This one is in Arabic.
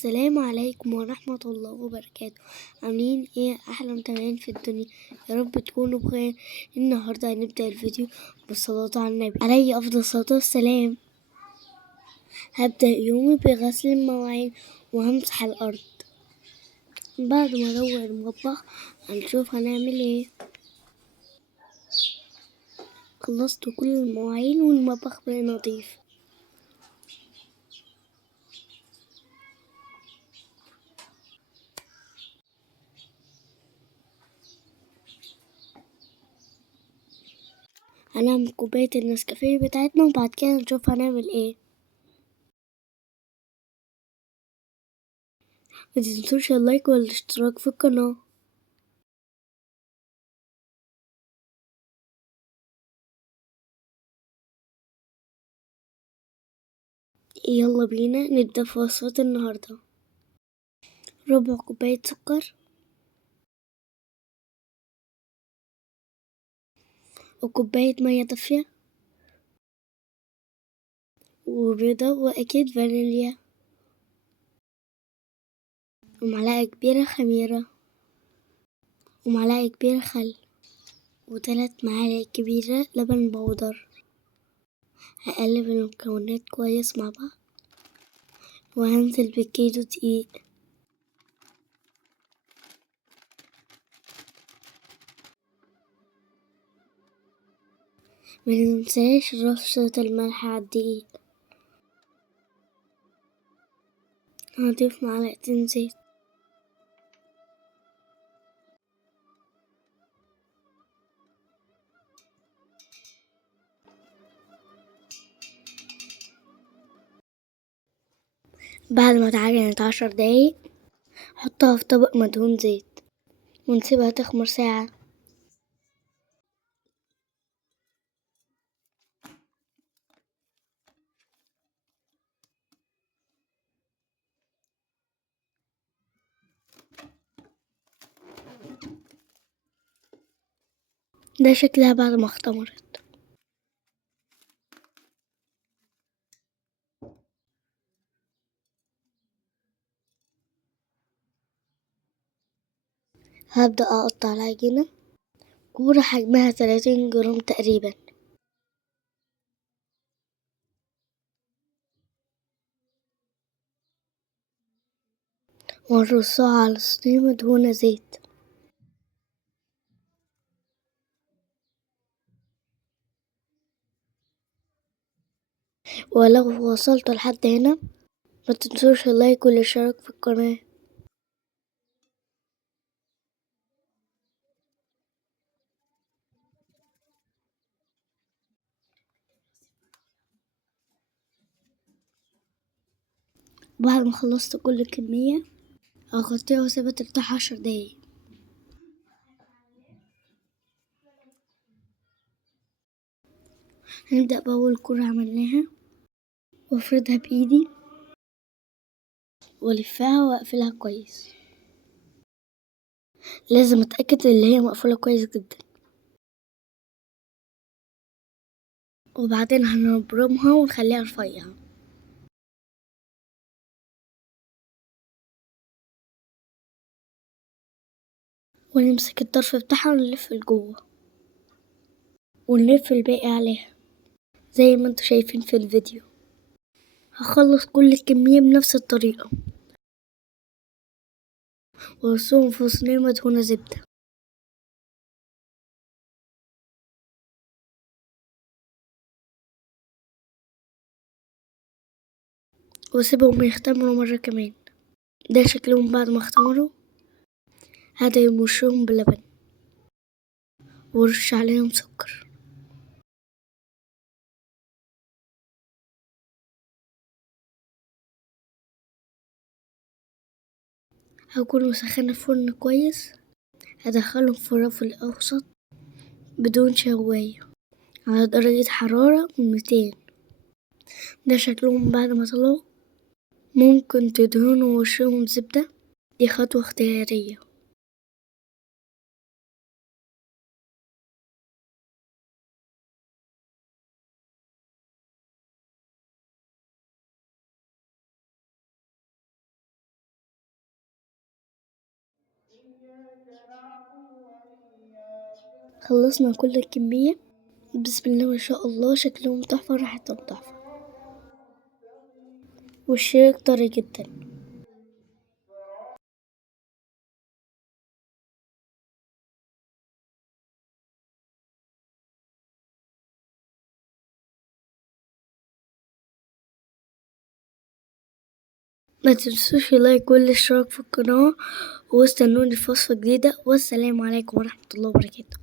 السلام عليكم ورحمة الله وبركاته. عاملين ايه احلى متابعين في الدنيا؟ يا رب تكونوا بخير. النهارده هنبدأ الفيديو بالصلاة على النبي عليه افضل الصلاة والسلام. هبدأ يومي بغسل المواعين وهمسح الارض. بعد ما اروق المطبخ هنشوف هنعمل ايه. خلصت كل المواعين والمطبخ بقى نظيف. هنعمل كوباية النسكافيه بتاعتنا وبعد كده نشوف هنعمل ايه. متنسوش اللايك والاشتراك في القناة. يلا بينا نبدأ في وصفة النهاردة. ربع كوباية سكر وكوباية مية دافية وبيضة وأكيد فانيليا ومعلقة كبيرة خميرة ومعلقة كبيرة خل وثلاث معالق كبيرة لبن بودر. هقلب المكونات كويس مع بعض وهنزل بكيلو دقيق. مننساش رشة الملح على الدقيق. هضيف معلقتين زيت. بعد ما اتعجنت 10 دقايق حطها في طبق مدهون زيت ونسيبها تخمر ساعة. ده شكلها بعد ما اختمرت. هبدأ أقطع العجينة. كورة حجمها 30 جرام تقريبا. ونرصها على صينية مدهونة زيت. ولو وصلتوا لحد هنا ما تنسوش اللايك والاشتراك في القناة. بعد ما خلصت كل كمية هغطيها واسيبها ترتاح 10 دقايق. هنبدأ بأول كورة عملناها وافردها بإيدي والفها واقفلها كويس. لازم اتأكد ان هي مقفولة كويس جدا. وبعدين هنبرمها ونخليها رفيعة. ونمسك الطرف بتاعها ونلف لجوه ونلف الباقي عليها زي ما انتوا شايفين في الفيديو. هخلص كل الكمية بنفس الطريقة وارصهم في صينية مدهونة زبدة واسيبهم يختمروا مرة كمان. ده شكلهم بعد ما اختمروا. هدهن وشهم بلبن ورش عليهم سكر. هكون مسخنة الفرن كويس. هدخلهم في الرف الأوسط بدون شواية على درجة حرارة 200. ده شكلهم بعد ما طلعوا. ممكن تدهنوا وشهم زبدة، دي خطوة اختيارية. خلصنا كل الكمية. بسم الله ما شاء الله، شكلهم تحفة وريحتهم تحفة والشيك طري جدا. ما تنسوش لايك والاشتراك في القناة، واستنوني في وصفة جديدة، والسلام عليكم ورحمة الله وبركاته.